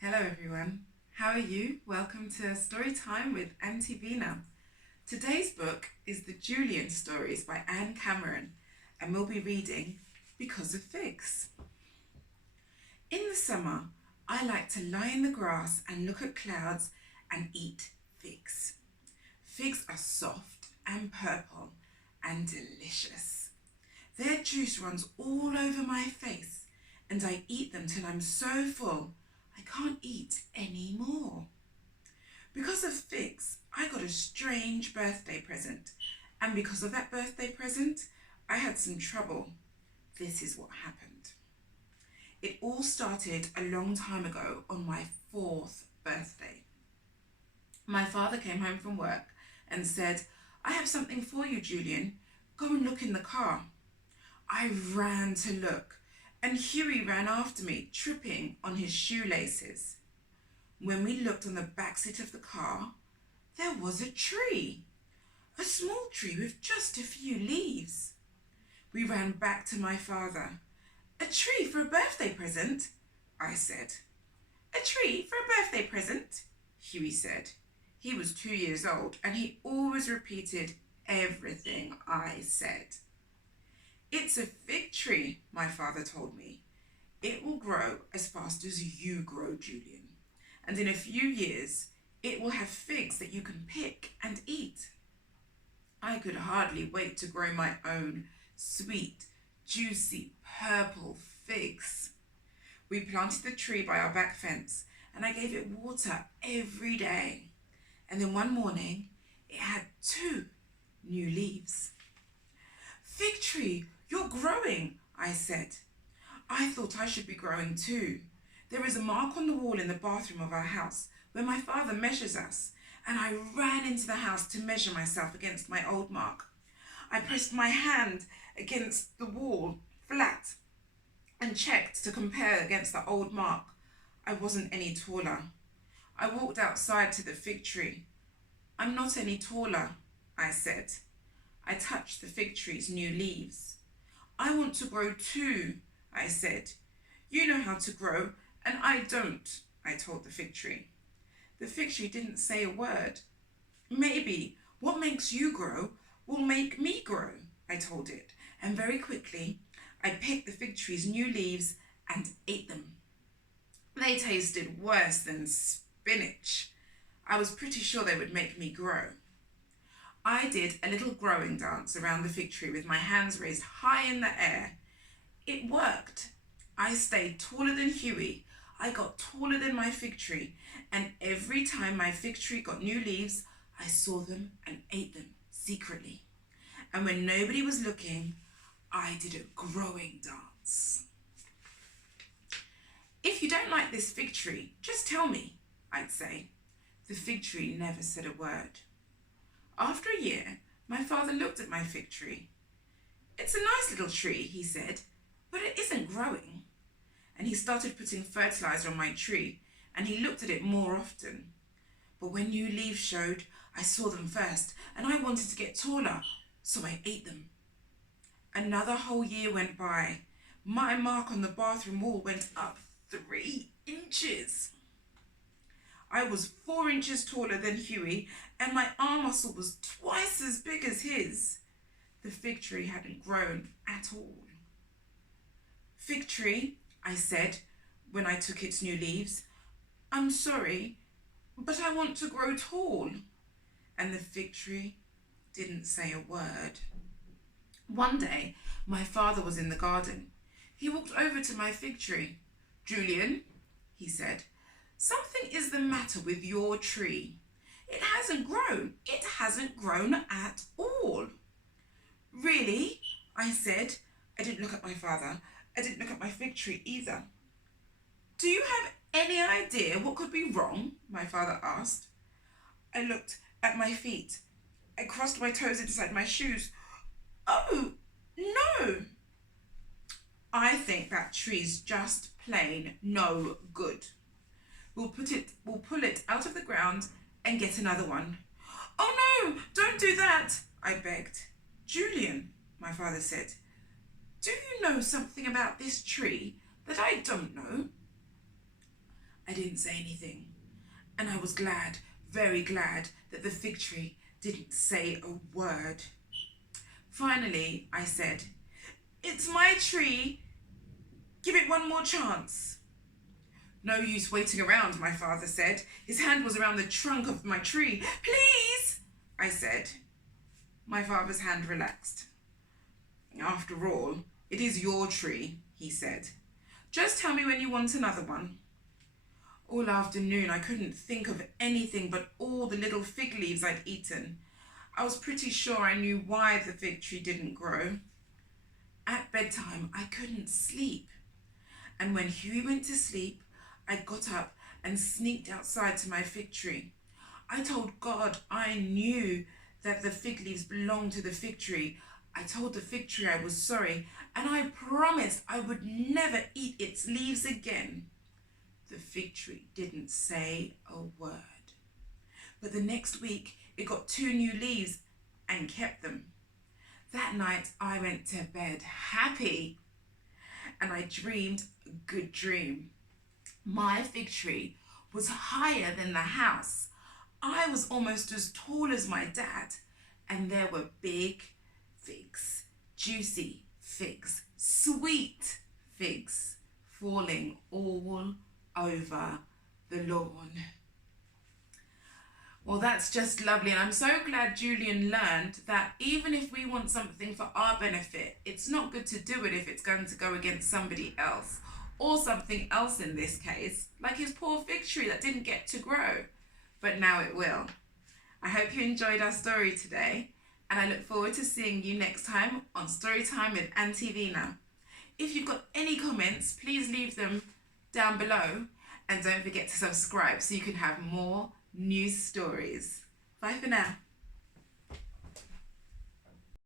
Hello everyone, how are you? Welcome to Storytime with Auntie Vina. Today's book is the Julian stories by Anne Cameron, and we'll be reading Because of Figs. In the summer, I like to lie in the grass and look at clouds and eat figs. Figs are soft and purple and delicious. Their juice runs all over my face and I eat them till I'm so full I can't eat any more. Because of figs, I got a strange birthday present, and because of that birthday present, I had some trouble. This is what happened. It all started a long time ago on my 4th birthday. My father came home from work and said, "I have something for you, Julian. Go and look in the car." I ran to look, and Hughie ran after me, tripping on his shoelaces. When we looked on the back seat of the car, there was a tree. A small tree with just a few leaves. We ran back to my father. "A tree for a birthday present?" I said. "A tree for a birthday present?" Hughie said. He was 2 years old and he always repeated everything I said. "It's a fig tree," my father told me. "It will grow as fast as you grow, Julian. And in a few years, it will have figs that you can pick and eat." I could hardly wait to grow my own sweet, juicy, purple figs. We planted the tree by our back fence and I gave it water every day. And then one morning, it had 2 new leaves. "Fig tree, you're growing," I said. I thought I should be growing too. There is a mark on the wall in the bathroom of our house where my father measures us, and I ran into the house to measure myself against my old mark. I pressed my hand against the wall flat and checked to compare against the old mark. I wasn't any taller. I walked outside to the fig tree. "I'm not any taller," I said. I touched the fig tree's new leaves. "I want to grow too," I said. "You know how to grow, and I don't," I told the fig tree. The fig tree didn't say a word. "Maybe what makes you grow will make me grow," I told it, and very quickly I picked the fig tree's new leaves and ate them. They tasted worse than spinach. I was pretty sure they would make me grow. I did a little growing dance around the fig tree with my hands raised high in the air. It worked. I stayed taller than Hughie. I got taller than my fig tree, and every time my fig tree got new leaves, I saw them and ate them secretly. And when nobody was looking, I did a growing dance. "If you don't like this fig tree, just tell me," I'd say. The fig tree never said a word. After a year, my father looked at my fig tree. "It's a nice little tree," he said, "but it isn't growing." And he started putting fertilizer on my tree, and he looked at it more often. But when new leaves showed, I saw them first, and I wanted to get taller, so I ate them. Another whole year went by. My mark on the bathroom wall went up 3 inches. I was 4 inches taller than Hughie, and my arm muscle was twice as big as his. The fig tree hadn't grown at all. "Fig tree," I said when I took its new leaves, "I'm sorry, but I want to grow tall." And the fig tree didn't say a word. One day, my father was in the garden. He walked over to my fig tree. "Julian," he said, "something is the matter with your tree. It hasn't grown. It hasn't grown at all." "Really?" I said. I didn't look at my father. I didn't look at my fig tree either. "Do you have any idea what could be wrong?" my father asked. I looked at my feet. I crossed my toes inside my shoes. "Oh, no." "I think that tree's just plain no good. We'll pull it out of the ground and get another one." "Oh no, don't do that," I begged. "Julian," my father said, "do you know something about this tree that I don't know?" I didn't say anything, and I was glad, very glad, that the fig tree didn't say a word. Finally, I said, "It's my tree. Give it one more chance." "No use waiting around," my father said. His hand was around the trunk of my tree. "Please," I said. My father's hand relaxed. "After all, it is your tree," he said. "Just tell me when you want another one." All afternoon I couldn't think of anything but all the little fig leaves I'd eaten. I was pretty sure I knew why the fig tree didn't grow. At bedtime I couldn't sleep. And when Huey went to sleep, I got up and sneaked outside to my fig tree. I told God I knew that the fig leaves belonged to the fig tree. I told the fig tree I was sorry, and I promised I would never eat its leaves again. The fig tree didn't say a word. But the next week, it got 2 new leaves and kept them. That night, I went to bed happy, and I dreamed a good dream. My fig tree was higher than the house. I was almost as tall as my dad, and there were big figs, juicy figs, sweet figs falling all over the lawn. Well, that's just lovely, and I'm so glad Julian learned that even if we want something for our benefit, it's not good to do it if it's going to go against somebody else, or something else in this case, like his poor fig tree that didn't get to grow, but now it will. I hope you enjoyed our story today, and I look forward to seeing you next time on Storytime with Auntie Vina. If you've got any comments, please leave them down below, and don't forget to subscribe so you can have more news stories. Bye for now.